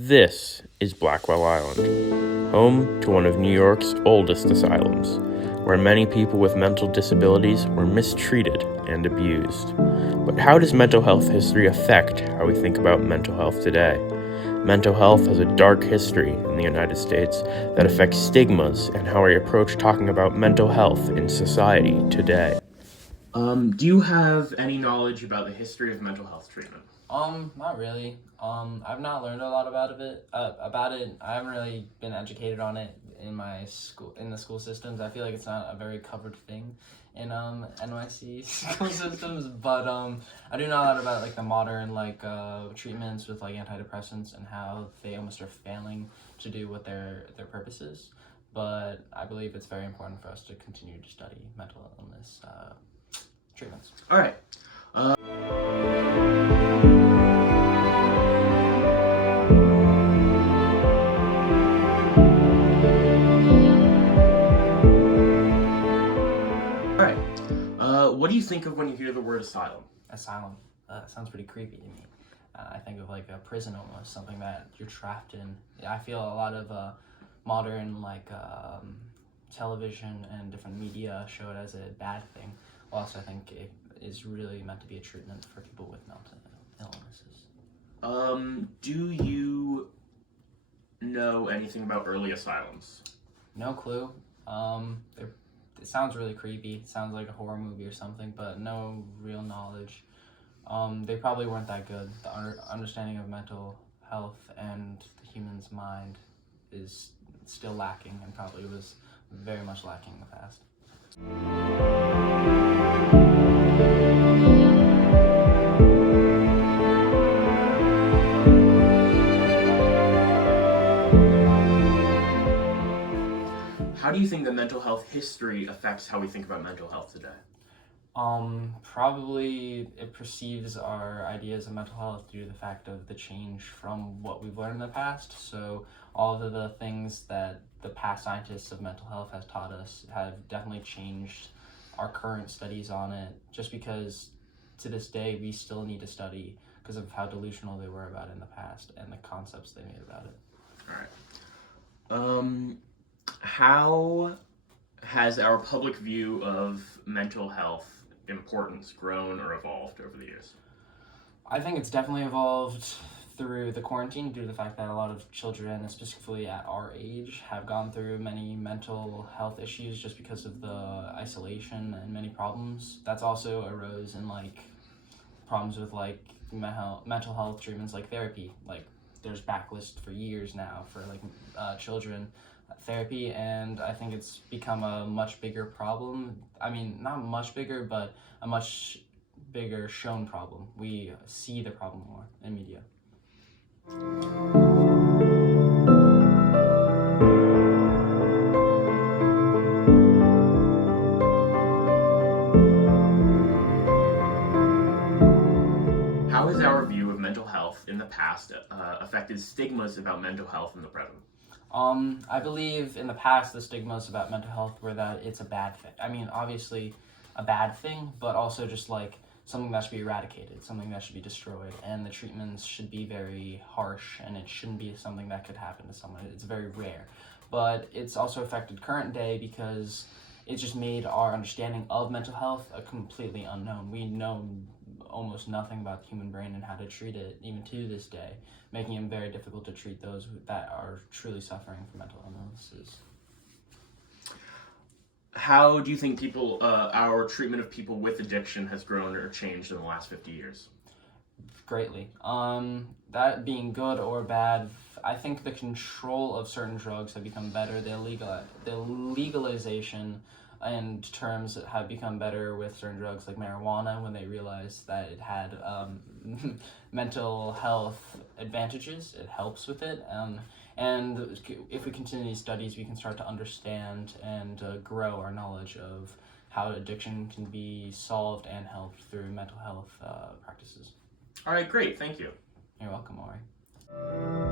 This is Blackwell Island, home to one of New York's oldest asylums, where many people with mental disabilities were mistreated and abused. But how does mental health history affect how we think about mental health today? Mental health has a dark history in the United States that affects stigmas and how we approach talking about mental health in society today. Do you have any knowledge about the history of mental health treatment? Not really. I've not learned a lot about it. I haven't really been educated on it in the school systems. I feel like it's not a very covered thing in NYC school systems. But I do know a lot about like the modern treatments with like antidepressants and how they almost are failing to do what their purpose is. But I believe it's very important for us to continue to study mental illness treatments. All right. What do you think of when you hear the word asylum? Asylum. Sounds pretty creepy to me. I think of like a prison almost, something that you're trapped in. I feel a lot of modern television and different media show it as a bad thing. Also, I think it is really meant to be a treatment for people with mental illnesses. Do you know anything about early asylums? No clue. It sounds really creepy. It sounds like a horror movie or something, but no real knowledge. They probably weren't that good. The understanding of mental health and the human's mind is still lacking and probably was very much lacking in the past. How do you think that mental health history affects how we think about mental health today? Probably it perceives our ideas of mental health due to the fact of the change from what we've learned in the past. So all of the things that the past scientists of mental health has taught us have definitely changed our current studies on it, just because to this day we still need to study because of how delusional they were about it in the past and the concepts they made about it. All right. How has our public view of mental health importance grown or evolved over the years? I think it's definitely evolved through the quarantine due to the fact that a lot of children, specifically at our age, have gone through many mental health issues just because of the isolation and many problems. That's also arose in problems with mental health treatments like therapy. Like there's backlist for years now for children therapy, and I think it's become a much bigger problem. I mean, not much bigger, but a much bigger shown problem. We see the problem more in media. How has our view of mental health in the past affected stigmas about mental health in the present? I believe in the past the stigmas about mental health were that it's a bad thing. I mean, obviously a bad thing, but also just like something that should be eradicated, something that should be destroyed, and the treatments should be very harsh, and it shouldn't be something that could happen to someone. It's very rare. But it's also affected current day because it just made our understanding of mental health a completely unknown. We know almost nothing about the human brain and how to treat it, even to this day, making it very difficult to treat those that are truly suffering from mental illnesses. How do you think our treatment of people with addiction has grown or changed in the last 50 years? Greatly. That being good or bad, I think the control of certain drugs have become better. The legalization and terms have become better with certain drugs like marijuana when they realized that it had mental health advantages. It helps with it. And if we continue these studies, we can start to understand and grow our knowledge of how addiction can be solved and helped through mental health practices. All right, great. Thank you. You're welcome, Orrie.